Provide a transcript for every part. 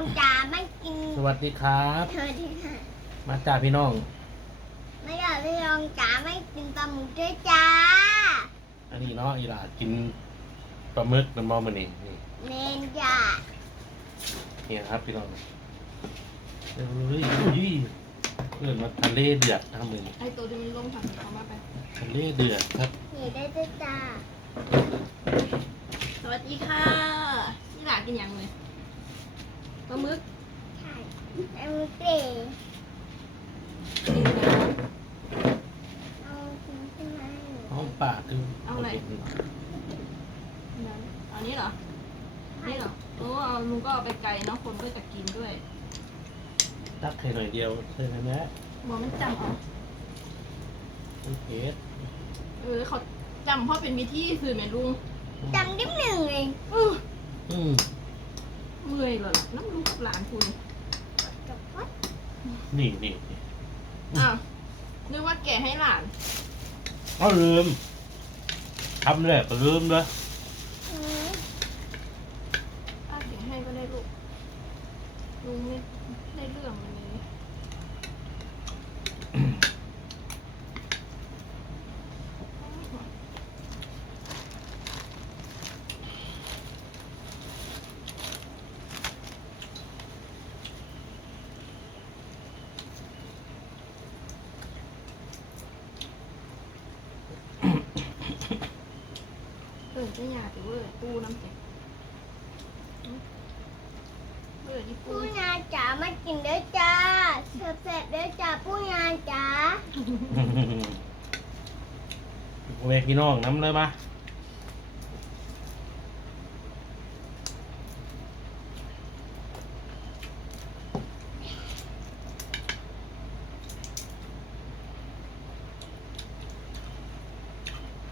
องจ๋าไม่กินสวัสดีครับ เธอที่ค่ะมาจ่าพี่น้อง ไม่อยากพี่น้องจ๋าไม่กินปลาหมึกด้วยจ้าอันนี้เนาะอีหลากินปลาหมึกมันมอมันนี่นี่เมนจ้านี่นะครับพี่น้องเฮ้ยยี่เพื่อนมาทะเลเดือดทำมือนี่ไอตัวที่มันลงถังเอามาไป ทะเลเดือดครับนี่ได้ด้วยจ้าสวัสดีค่ะนี่หลากินยังเลย ปลาหมึกใช่ปลาหมึกเก๋กินยังเอากินใช่ไหมห้องป่าคือเอาอะไร นั้นอันนี้เหรอ นี่เหรอโอ้เอาลุงก็เอาไปไกลเนาะคนก็จะกินด้วยตักไข่หน่อยเดียวใช่ไหมแม่มองมันจำเอามันเผ็ดเออเขาจำเพราะเป็นวิธีสื่อแม่ลุงจำได้หนึ่งเองเอออืม เมื่อยเลยล่ะน้ำลุงกับหลานคุณกับวัดนี่นี่นี่อ้าวนึกว่าแกะให้หลานเอาลืมทำเลยก็ลืมเลย อืม ป้าแกะให้ก็ได้ลูกลุงไม่ได้เรื่องวันนี้ เออจะหยาดเว้ยปูน้ำแข็งเออที่ปูผู้งานจ๋าไม่กินด้วยจ้าเสร็จเสร็จด้วยจ้าผู้งานจ๋าเวกพี่น้องน้ำเลยมา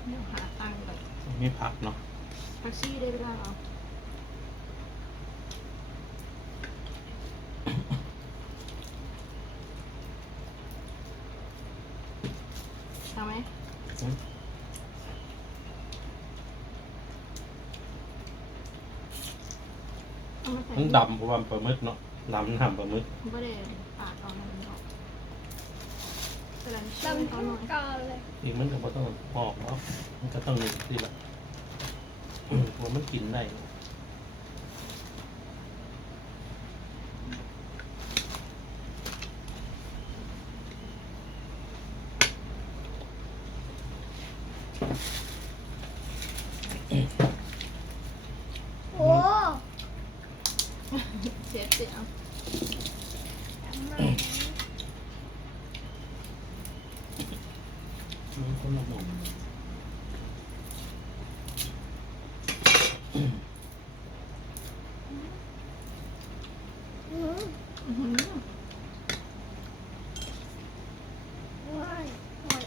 เดี๋ยวหาตังค์ก่อน มีผักเนาะแท็กซี่ได้เวลาเอาทำไหมเอามาใส่มันดำเพราะว่าปลาหมึกเนาะดำน้ำปลาหมึกไม่ได้ปาดเอามันออกแสดงชื่อจำเขาทุหน่กอยกอนเลยอีกมันก็บ่ต้องออกเนาะมันก็ต้องมีที่ละ ว่ามันกินได้ โอ้ เสียเสียง มันคนละหมด อืม อื้อหือ ว้ายหมด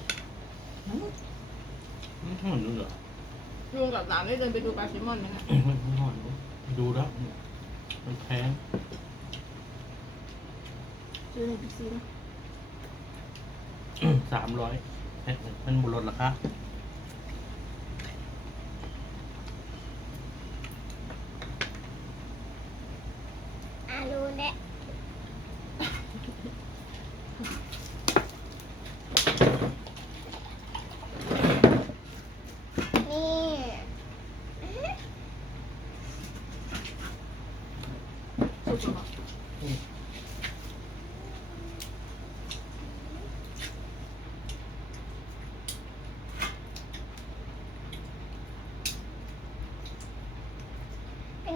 มันห่อนด้วยเหรอ ลุงกับหลานได้เดินไปดูปลาซิมอนไหมนะมันห่อนด้วยดูแล้วมันแพงซื้อในบิ๊กซีนะสามร้อยมันบนรถราคาอะรู้แล้วนี่ สุดๆเ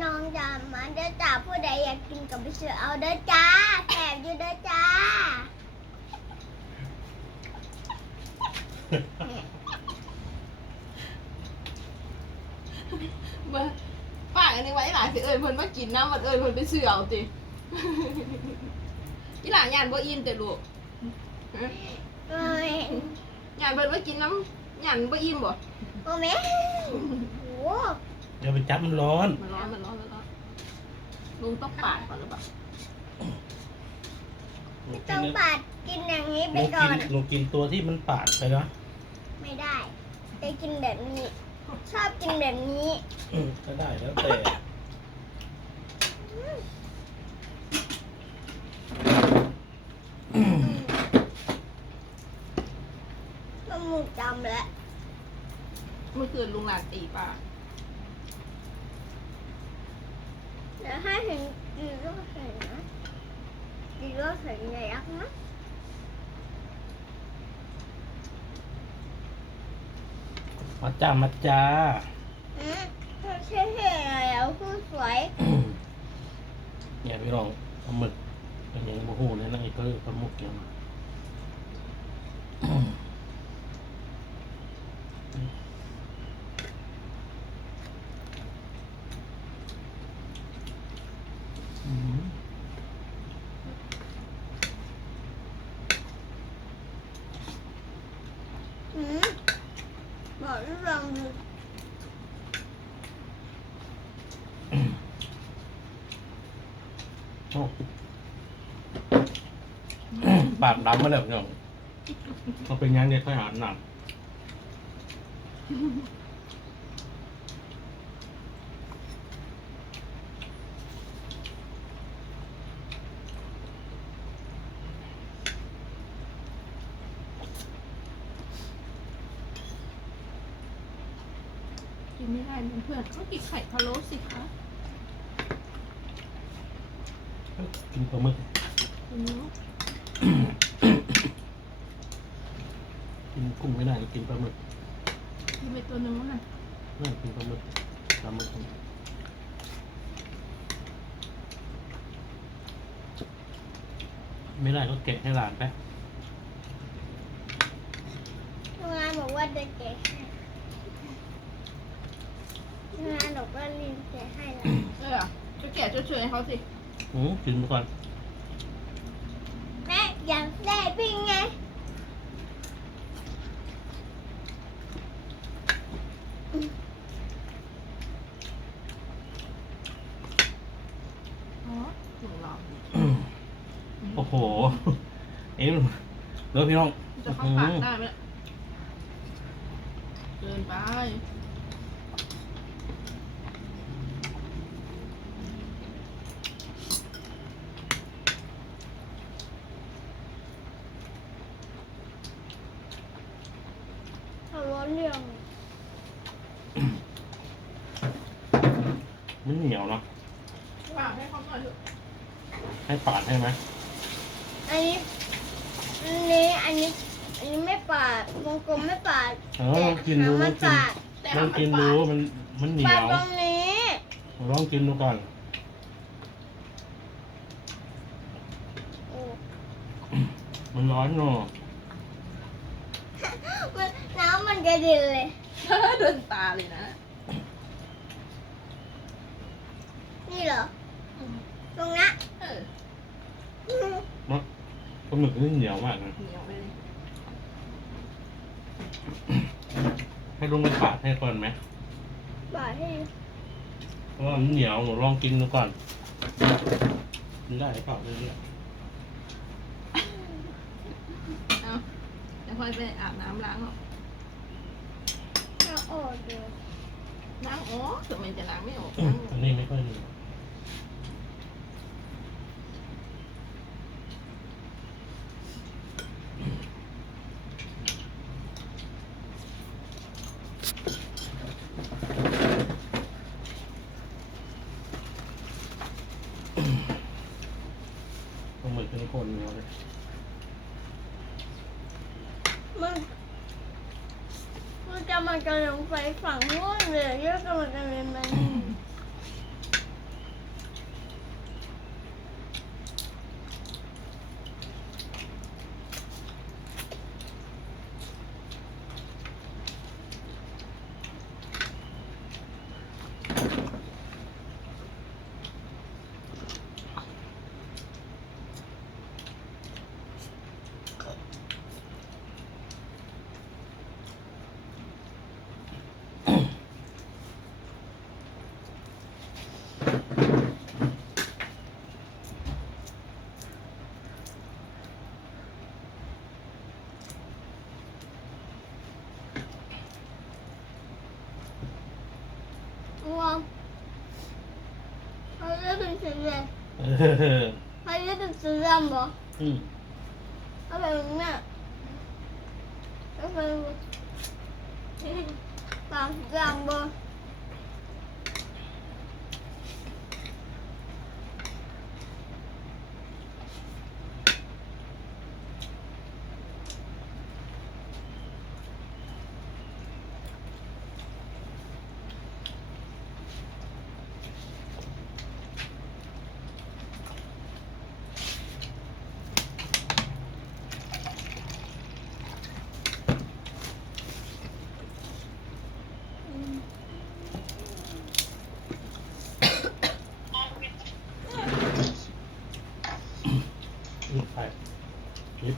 หรอ พี่น้องจ๋ามาเด้อจ้าผู้ใดอยากกินกับไปซื้อเอาเด้อจ้าแถมอยู่เด้อจ้าเบอร์ฝากอันนี้ไว้หลานสิเอ่ยเพิ่นมากินน้ำมันเอ่ยเพิ่นไปซื้อเอาติอีหลานยานบ่อิ่มแต่ลูกโอ้ยยานเพิ่นมากินน้ำยานบ่อิ่มบ่โอ้แม่โอ้ เดี๋ยวไปจับมันร้อน มันร้อนมันร้อนมันร้อน ลุงต้องปาดก่อนหรือเปล่าต้องปาดกินอย่างนี้ไปก่อนน หนูกินตัวที่มันปาดไปนะไม่ได้จะกินแบบนี้ ชอบกินแบบนี้ก็ได้แล้วแต่มันหมูำแล้วเมื่อคืนลุงหลานตีป่ะ เดี๋ยวให้เห็นดีรถเห็นนะดีรถเห็นใหญ่ยักษ์นะมาจ้ามาจ้าอืมไม่ใช่เห็นแล้วคือสวยเนี่ยพี่น้องปลาหมึกเป็นอยังโมโหเลยนะไอ้ก็ปลาหมึกเนี่ยมาอืม อืม บอกให้ลองดูโอ้ปากดำมาแล้วพี่น้องเราเป็นยังเด็กค่อยหาหนักกิน ไม่ได้เพื่อนๆก็กินไข่พะโล้สิคะกินปลาหมึกคุณนุ๊กกินกุ้งไม่ได้ก็กินปลาหมึกกินไปตัวนึงแล้วนะนั่นกินปลาหมึกปลาหมึกไม่ได้ก็แกะให้หลานไปทำงานบอกว่าจะแกะให้ทำงาน บอกว่าลินแกะให้แล้วเออจะแกะเฉยๆให้เขาสิอืมกินไปก่อนแม่อยากได้ปิ้งไงอ๋อหนูรอโอ้โหเอ็มเดี๋ยวพี่น้อง จะเข้าปากได้ไหมเนี่ยเกินไป เขา ร้อนเรื่องมันเหนียวเนาะปากให้เขาหน่อยเถอะให้ปาดให้ไหมอันนี้ อันนี้ อันนี้ อันนี้ไม่ปาดวงกลมไม่ปาดเออลองกินดูแต่ลมัอนงกินปาดแต่ลองกินดูมันมันเหนีปาดยวตรงนี้ลองกินดูก่อนโอ้มันร้อนเนาะมันน้ำ มันกระเด็นเลยเดินตาเลยนะ นี่เหรอ ตรงนั้นเออมันปลาหมึกนี่เหนียวมากนะเหนียวไปเลยให้ลุงไปปาดให้ก่อนไหมปาดให้เพราะว่ามันเหนียวหนูลองกินดูก่อนกินได้หรือเปล่าเรื่อยเอาเดี๋ยวพลอยไปอาบน้ำล้างหรอก เอาออกดูล้างอ๋อถึงมันจะล้างไม่ออกๆอืล้ามงอันนี้ไม่ค่อยมีปลาหมึกเป็นคนเหนียวเลย มัน มันจะมันกำลังไปฝั่งนู้นเลยเยอะกำลังจะเป็นมัน ง่วงเขา จะถึงสิบเลย เออ เขาจะถึงสิบลำบ่ อืม เอาไปมึงน่ะเอาไปมึง บางอย่างบ่ อืมไปยิบ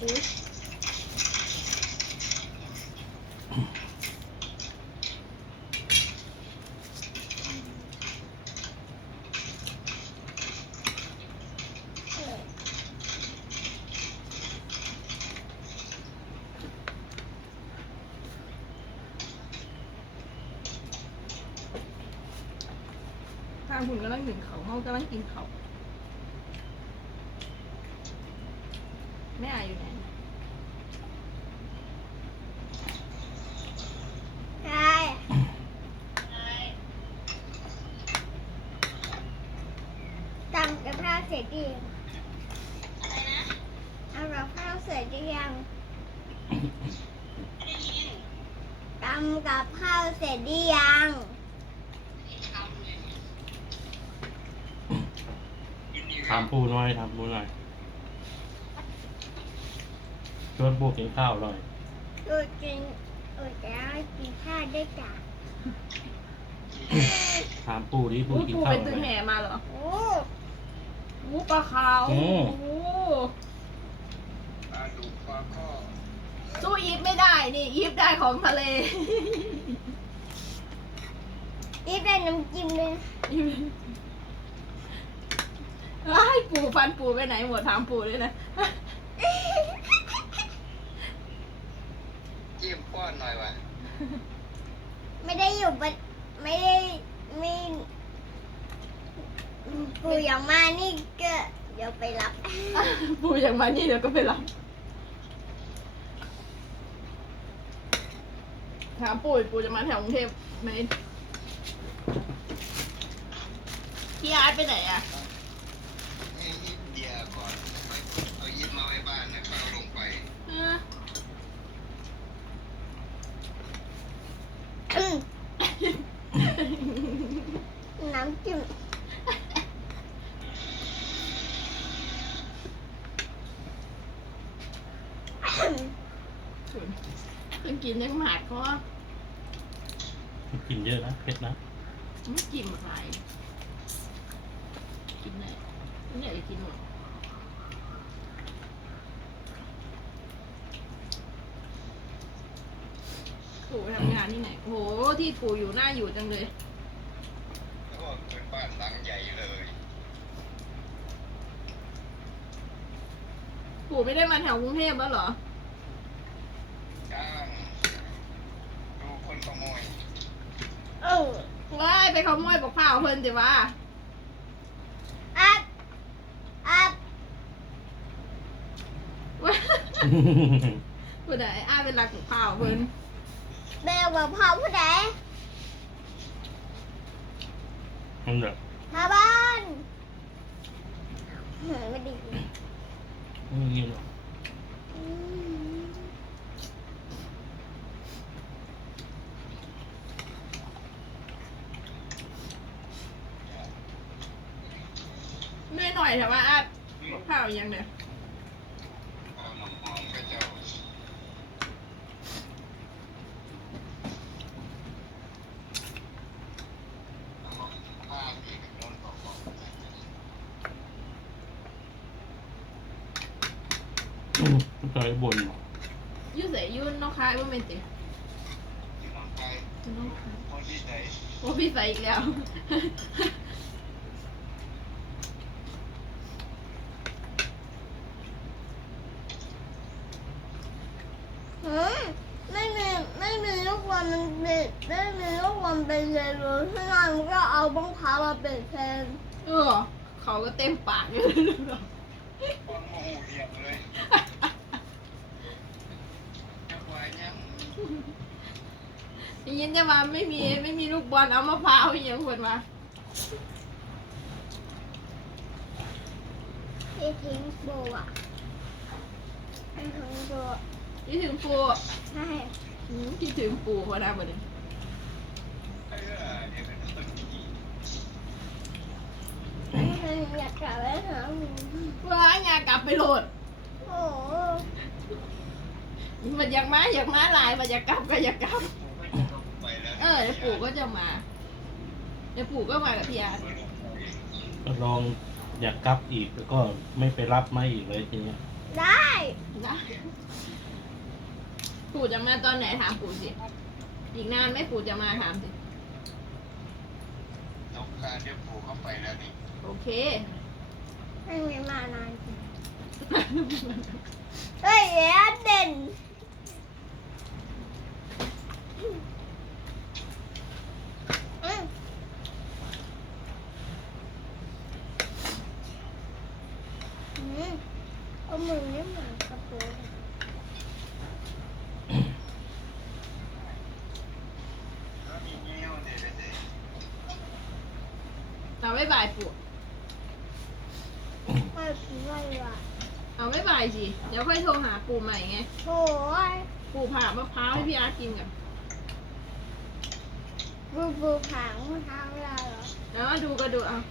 อุ๊ย ทางคุณกำลังหนึ่งเขาเขากำลังกินเขาแม่อายอยู่ไหนใช่ทำกับข้าวเสร็จดีอะไรนะทำกับข้าวเสร็จหรือยังทำกับข้าวเสร็จหรือยัง ถามปูหน่อยถามปูหน่อยชวนปูกินข้าวหน่อยดูกินดูจะกินข้าวด้วยจ้ะถามปูดิปูอู้กินปูข้าไปวหตึน่งอยแห่มาเหรอโอ้อู้ปลาขาวอืมโอ้สู้อีฟไม่ได้นี่อีฟได้ของทะเลนี่เป็นน้ำจิ้มเลยอีฟไอ้ายปูฟันปูไปไหนหมดถามปูด้วยนะจิ้มป้อนหน่อยว่ะไม่ได้อยู่บนไม่ได้ไม่ปู่อย่างมานี่ก็เดี๋ยวไปรับ ปูอย่างมานี่เดี๋ยวก็ไปรับถามปูปูจะมาแถวกรุงเทพไหมพี่อาร์ตไปไหนอะ ให้อินเดียก่อนไปเอายิบมาไว้บ้านแล้วก็เอาลงไป เออ น้ำจิ้ม เพิ่งกินยังหมาดเพราะว่ากินเยอะนะเผ็ดนะไม่กินอะไรกินไหนไม่อยากจะกินหมดปู่ไปทำงานที่ไหนโอ้โหที่ปู่อยู่หน้าอยู่จังเลยแล้วก็เป็นบ้านหลังใหญ่เลย ปู่ไม่ได้มาแถวกรุงเทพแล้วเหรอ จ้างดูคนขโมย เออ ว้ายไป ขโมยบอกข้าวเพิ่นสิว่าอัพอัพผู้ใดอ้าเป็นรักของข้าวเพิ่นเบลกับพ่อผู้ใดมันแบบมาบ้านหืมไม่ดีไม่เงี้ยหรอก อืมเนื่อยหน่อยแต่ว่าอ้าบอกข้าวยังเนี่ยเอาหนมหอมก็เจ้าผ้าอีกโน้นบอกบอกอืมจอยบนอยุ่ใส่ยุ่นน้องคายว่าเป็นติที่น้องไปน้องคายคนที่ไหนโอ้พี่ใส่อีกแล้ว งานก็เอาบ้องพามาเป็นแทนเออเขาก็เต็มปากเลยคนโมหเหยียบเลยจะไหวยังยินจะมาไม่มีไม่มีลูกบอลเอามะพร้าวอย่างคนมาเอทิ้งโบอะทิ้งโบคิดถึงปูใช่คิดถึงปูพอได้หมดเลย อยากกลับไปหาหนูว่าอยากกลับไปโหลด โอ้โหมันอยากมาอยากมาหลายมันอยากกลับก็อยากกลับไปแล้วเออเดี๋ยวปู่ก็จะมา เดี๋ยวปู่ก็มากับพี่อาร์ตก็ลองอยากกลับอีกแล้วก็ไม่ไปรับไม่อีกเลยทีเนี้ยได้นะปู่จะมาตอนไหนถามปู่สิ อีกนานไหมปู่จะมาถามสินกการเดี๋ยวปู่เข้าไปแล้วนี่ โอเค ไม่มีมานานจริงเฮ้ยเอ็ดเด่นอืมอืมเอามือนี่เหมือนกระโปรงแล้วมีเงี้ยวเดี๋ยวเดี๋ยวเอาไม่บ่ายปู่ ไม่เป็นไรว่ะ เอาไม่ บ่ายสิ เดี๋ยวค่อยโทรหาปู่ใหม่ไงโถ่ยปู่ผ่ามะพร้าวให้พี่อาร์ตกินกันบูบูผางมะพร้าวได้เหรอ แล้วมาดูก็ดูเอาว่า